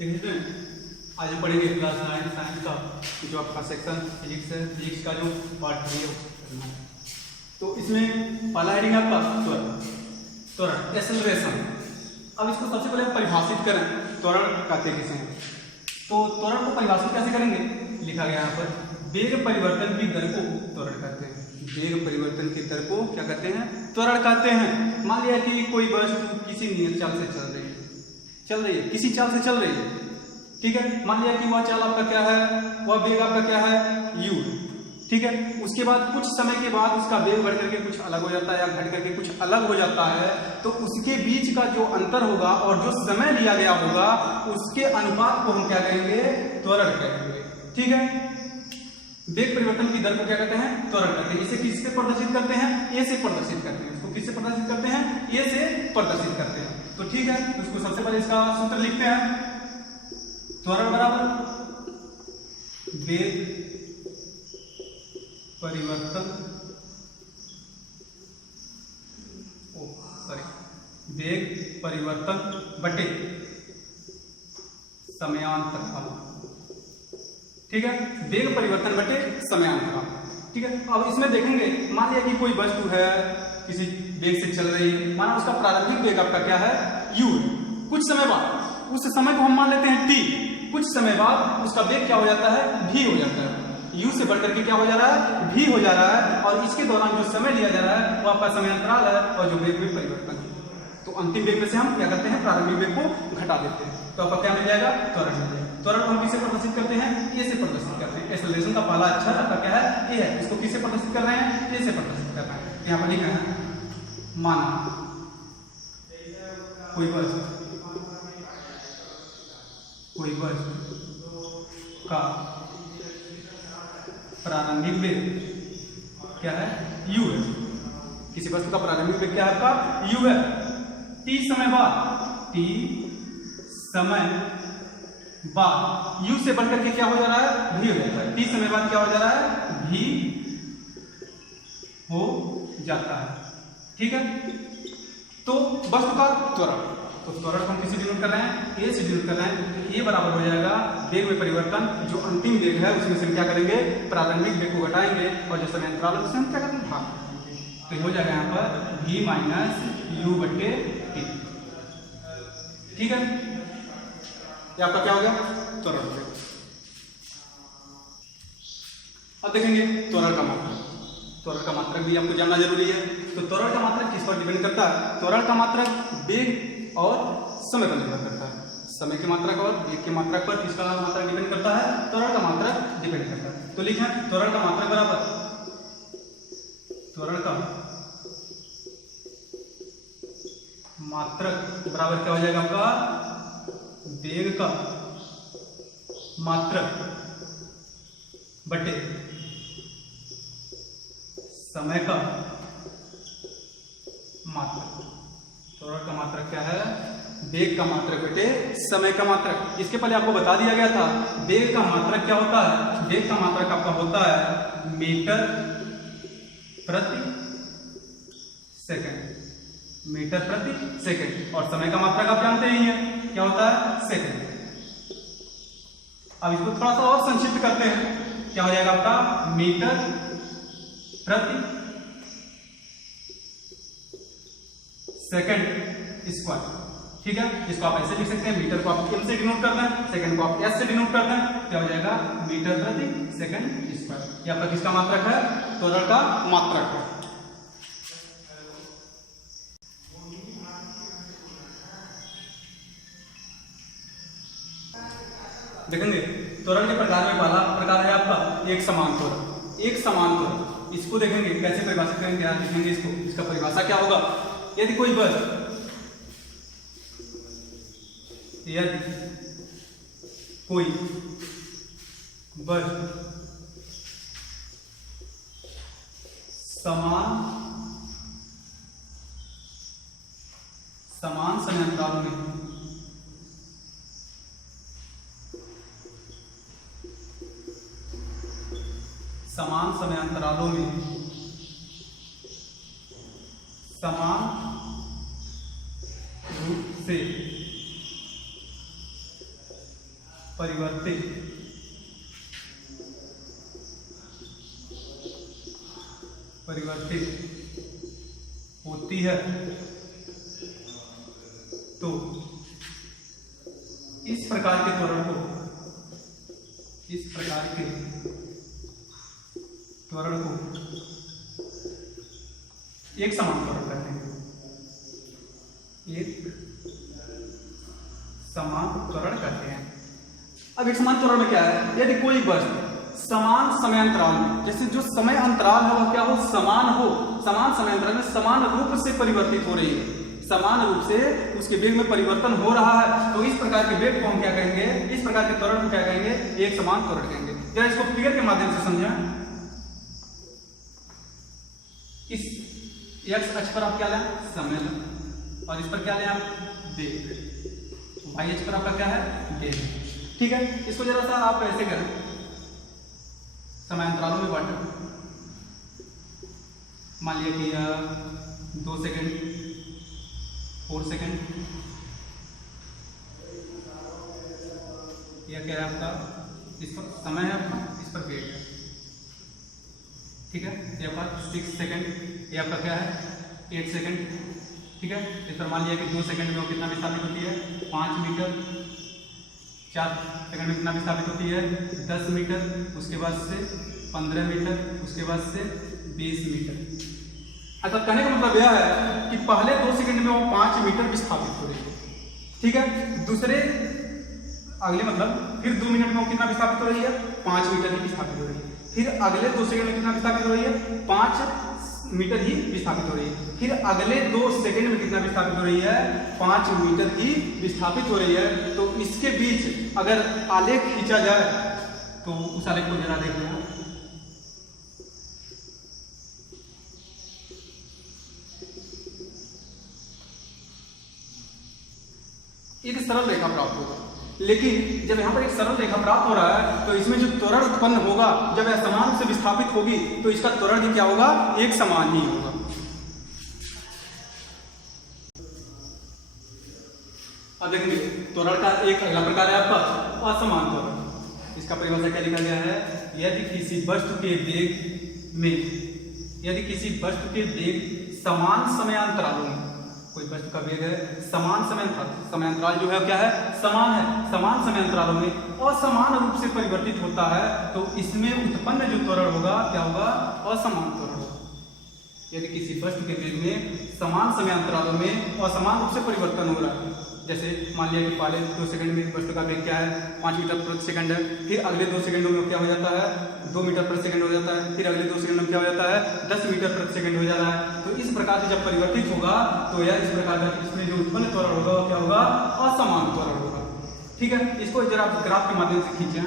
ठीक है, आज हम पढ़ेंगे क्लास 9 साइंस का जो आपका सेक्शन फिजिक्स है, फिजिक्स का जो पार्ट 3 है। तो इसमें पहला हेडिंग है आपका त्वरण एक्सेलरेशन। अब इसको सबसे पहले परिभाषित करें, त्वरण कहते किसे हैं। तो त्वरण को परिभाषित कैसे करेंगे, लिखा गया यहाँ पर वेग परिवर्तन की दर को त्वरण कहते हैं। वेग परिवर्तन की दर को क्या कहते हैं, त्वरण कहते हैं। मान लिया कि कोई वस्तु किसी नियत चाल से चल रही है, किसी चाल से चल रही है, ठीक है। मान लिया कि वह चाल आपका क्या है, वह वेग आपका क्या है, u, ठीक है। उसके बाद कुछ समय के बाद उसका वेग बढ़ करके कुछ अलग हो जाता है या घट करके कुछ अलग हो जाता है, तो उसके बीच का जो अंतर होगा और जो समय लिया गया होगा उसके अनुपात को हम क्या कहेंगे, त्वरण कहेंगे, ठीक है। वेग परिवर्तन की दर को क्या कहते हैं, त्वरण कहते हैं। इसे किससे प्रदर्शित करते हैं, ए से प्रदर्शित करते हैं। इसको किससे प्रदर्शित करते हैं, ए से प्रदर्शित करते हैं। तो ठीक है, उसको सबसे पहले इसका सूत्र लिखते हैं। त्वरण बराबर वेग परिवर्तन, वेग परिवर्तन बटे समयांतराल, ठीक है। वेग परिवर्तन बटे समयांतराल, ठीक है। अब इसमें देखेंगे, मान लिया कि कोई वस्तु है किसी वेग से चल रही है, माना उसका प्रारंभिक वेग आपका क्या है, u। कुछ समय बाद, उस समय को हम मान लेते हैं t, कुछ समय बाद उसका वेग क्या हो जाता है, v हो जाता है। u से बढ़कर के क्या हो जा रहा है, v हो जा रहा है। और इसके दौरान जो समय लिया जा रहा है वो आपका समयांतराल है, और जो वेग में परिवर्तन है। तो अंतिम वेग में से हम क्या करते हैं, प्रारंभिक वेग को घटा देते हैं, तो आपका क्या मिल जाएगा, त्वरण मिल जाएगा। त्वरण को हम किससे प्रदर्शित करते हैं, ए से प्रदर्शित करते हैं। एक्सेलरेशन का पहला अक्षर आपका क्या है, ए है। इसको किससे प्रदर्शित कर रहे हैं, ए से प्रदर्शित कर रहे हैं। यहाँ पर लिखा है, माना कोई वस्तु का प्रारंभिक वेग क्या है, u है। किसी वस्तु का प्रारंभिक वेग क्या है आपका, u है। t समय बाद u से बढ़कर के क्या हो जा रहा है, v हो जाता है। t समय बाद क्या हो जा रहा है, v हो जाता है, ठीक है। तो वस्तु का त्वरण, तो त्वरण को हम किसी डिनोट कर रहे हैं, a से डिनोट कर रहे हैं। तो a बराबर हो जाएगा वेग में परिवर्तन, जो अंतिम वेग है उसमें से हम क्या करेंगे, प्रारंभिक वेग को घटाएंगे, और जो समयांतराल है उससे हम क्या करेंगे, भाग। तो हो जाएगा यहाँ पर v माइनस u बटे t, ठीक है। ये आपका क्या हो गया, त्वरण हो गया। अब देखेंगे त्वरण का मात्रक। त्वरण का मात्रक भी आपको जानना जरूरी है। तो त्वरण का मात्रक किस पर डिपेंड करता है, त्वरण का मात्रक वेग और समय पर निर्भर करता है। समय की मात्रक और वेग की मात्रक पर किसका मात्रक डिपेंड करता है, त्वरण का मात्रक डिपेंड करता है। तो लिखें त्वरण का मात्रक बराबर त्वरण का मात्रक बराबर क्या हो जाएगा आपका, वेग का मात्रक बटे समय का मात्रक। त्वरण का मात्रक क्या है, वेग का मात्रक बटे समय का मात्रक। इसके पहले आपको बता दिया गया था वेग का मात्रक क्या होता है। वेग का मात्रक आपका होता है मीटर प्रति सेकंड, मीटर प्रति सेकंड। और समय का मात्रक आप जानते ही हैं क्या होता है, सेकंड। अब इसको थोड़ा सा और संक्षिप्त करते हैं, क्या हो जाएगा आपका, मीटर प्रति सेकंड स्क्वायर, ठीक है। इसको आप ऐसे लिख सकते हैं, मीटर को आप m से डिनोट कर दें, सेकंड को आप s से डिनोट कर दें, क्या हो जाएगा, मीटर प्रति सेकंड स्क्वायर। ये आपका किसका मात्रक है, त्वरण का मात्रक है। देखेंगे त्वरण के प्रकार में पहला प्रकार है आपका एक समान त्वरण। एक समान त्वरण, इसको देखेंगे कैसे परिभाषित करेंगे, क्या लिखेंगे इसको, इसका परिभाषा क्या होगा। यदि कोई वस्तु, यदि कोई वस्तु समान समयांतराल में समान समयांतरालों में समान रूप से परिवर्तित होती है तो इस प्रकार के त्वरण को एक समान त्वरण कहते हैं। एक समान त्वरण कहते हैं। अब एक समान त्वरण में क्या है, यदि कोई वस्तु समान समयांतराल में, जैसे जो समय अंतराल है वह क्या हो, समान समयांतराल में समान रूप से परिवर्तित हो रही है, समान रूप से उसके वेग में परिवर्तन हो रहा है, तो इस प्रकार के वेग को हम क्या कहेंगे, इस प्रकार के त्वरण को क्या कहेंगे, एक समान त्वरण कहेंगे। जरा इसको फिगर के माध्यम से समझें। इस एक्स अक्ष पर आप क्या लें, समय लें, और इस पर क्या लें आप, वेग। वाई अक्ष पर आपका क्या है, वेग। ठीक है, इसको जरा सा आप ऐसे करें, समयांतरालों में बांटें। मान लिया कि 2 सेकेंड, 4 सेकेंड, यह क्या है आपका, इस पर समय है आपका, इस पर वेग है। ठीक है, ये आपका 6 सेकेंड, ये आपका क्या है, 8 सेकेंड। ठीक है, इस पर मान लिया कि 2 सेकेंड में वो कितना विस्थापित होती है, 5 मीटर। 4 सेकंड में कितना विस्थापित होती है, 10 मीटर। उसके बाद से 15 मीटर, उसके बाद से 20 मीटर। अच्छा, कहने का मतलब यह है कि पहले 2 सेकंड में वो 5 मीटर विस्थापित हो रही है। ठीक है, दूसरे अगले मतलब फिर 2 मिनट में वो कितना विस्थापित हो रही है, 5 मीटर ही विस्थापित हो रही है। फिर अगले 2 सेकंड में कितना विस्थापित हो रही है, 5 मीटर ही विस्थापित हो रही है। फिर अगले 2 सेकंड में कितना विस्थापित हो रही है, 5 मीटर ही विस्थापित हो रही है। तो इसके बीच अगर आलेख खींचा जाए तो उस आलेख को जरा देख लें। एक सरल रेखा प्राप्त होगा, लेकिन जब यहाँ पर एक सरल रेखा प्राप्त हो रहा है तो इसमें जो त्वरण उत्पन्न होगा, जब यह समान से विस्थापित होगी तो इसका त्वरण भी क्या होगा, एक समान ही होगा। अब देखेंगे त्वरण का एक अगला प्रकार है आपका असमान त्वरण। इसका परिभाषा क्या लिखा गया है, यदि किसी वस्तु के वेग समान समयांतरालों में, कोई वस्तु का वेग है समान समयांतराल जो है क्या है, समान है, समान समयांतरालों में असमान रूप से परिवर्तित होता है तो इसमें उत्पन्न जो त्वरण होगा क्या होगा, असमान त्वरण होगा। यदि किसी वस्तु के वेग में समान समयांतरालों में असमान रूप से परिवर्तन हो रहा है, जैसे मान लिया कि पहले 2 सेकंड में वस्तु का वेग क्या है, 5 मीटर प्रति सेकंड है। फिर अगले 2 सेकंडों में क्या हो जाता है, 2 मीटर प्रति सेकंड हो जाता है। फिर अगले 2 सेकंड में क्या हो जाता है, 10 मीटर प्रति सेकंड हो जाता है। तो इस प्रकार से जब परिवर्तित होगा तो यह इस प्रकार का इसमें जो उत्पन्न त्वरण होगा वो क्या होगा, असमान त्वरण होगा। ठीक है, इसको जरा आप ग्राफ के माध्यम से खींचें।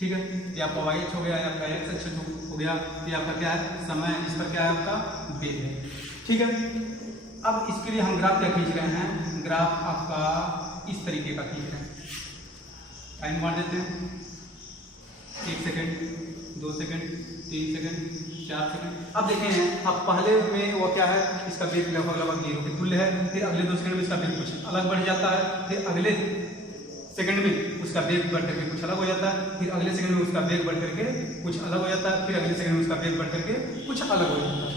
ठीक है, ये आपका वाई अक्ष हो गया, आपका एक्स अक्ष हो गया, ये आपका क्या है, समय, इस पर क्या है आपका वेग है। ठीक है, अब इसके लिए हम ग्राफ क्या खींच रहे हैं, ग्राफ आपका इस तरीके का खींच रहे हैं। टाइम मार देते हैं, 1 सेकंड, 2 सेकंड, 3 सेकंड, 4 सेकंड। अब देखें हैं, अब पहले में वो क्या है, इसका वेग लगभग 0 के तुल्य है। फिर अगले 2 सेकंड में इसका वेग कुछ अलग बढ़ जाता है। फिर अगले सेकंड में उसका वेग बढ़ करके कुछ अलग हो जाता है। फिर अगले सेकंड में उसका वेग बढ़ करके कुछ अलग हो जाता है। फिर अगले सेकंड में उसका वेग बढ़ करके कुछ अलग हो जाता है।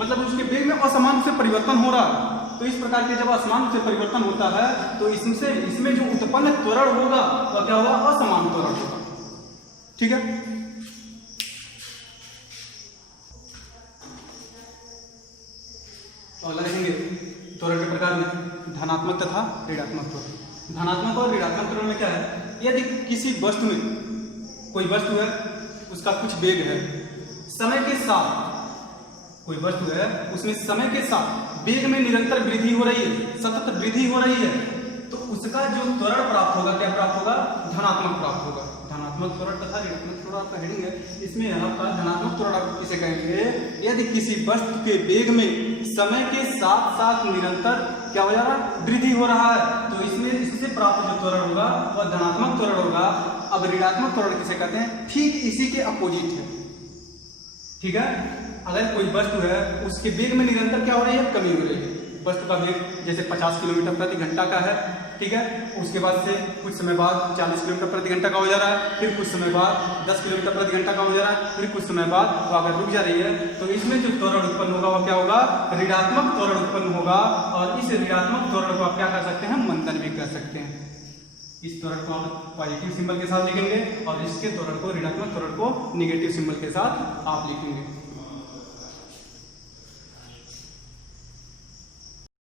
मतलब उसके वेग में असमान रूप से परिवर्तन हो रहा है। तो इस प्रकार के जब असमान रूप से परिवर्तन होता है तो इसमें जो उत्पन्न त्वरण होगा वह क्या होगा, असमान त्वरण होगा। ठीक है, और लिखेंगे त्वरण के प्रकार में धनात्मक तथा ऋणात्मक त्वरण। धनात्मक और ऋणात्मक त्वरण में क्या है, यदि किसी वस्तु में, कोई वस्तु है उसका कुछ वेग है, समय के साथ कोई वस्तु है उसमें समय के साथ वेग में निरंतर वृद्धि हो रही है, सतत वृद्धि हो रही है, तो उसका जो त्वरण प्राप्त होगा क्या प्राप्त होगा, धनात्मक प्राप्त होगा। धनात्मक त्वरण तथा ऋणात्मक त्वरण आपका हेडिंग है, इसमें आपका धनात्मक त्वरण आप किसे कहेंगे, यदि किसी वस्तु के वेग में समय के साथ साथ निरंतर क्या हो जा रहा है, वृद्धि हो रहा है, तो इससे प्राप्त जो त्वरण होगा वह धनात्मक त्वरण होगा। अब ऋणात्मक त्वरण किसे कहते हैं, ठीक इसी के अपोजिट है। ठीक है, अगर कोई वस्तु है उसके वेग में निरंतर क्या हो रही है, कमी हो रही है, वस्तु का वेग जैसे 50 किलोमीटर प्रति घंटा का है, ठीक है, उसके बाद से कुछ समय बाद 40 किलोमीटर प्रति घंटा का हो जा रहा है, फिर कुछ समय बाद 10 किलोमीटर प्रति घंटा का हो जा रहा है, फिर कुछ समय बाद वो अगर रुक जा रही है तो इसमें जो त्वरण उत्पन्न होगा वो क्या होगा, ऋणात्मक त्वरण उत्पन्न होगा। और इस ऋणात्मक त्वरण को आप क्या कर सकते हैं, मंदन भी कर सकते हैं। इस त्वरण को आप पॉजिटिव सिंबल के साथ लिखेंगे और इसके त्वरण को, ऋणात्मक त्वरण को, निगेटिव सिंबल के साथ आप लिखेंगे।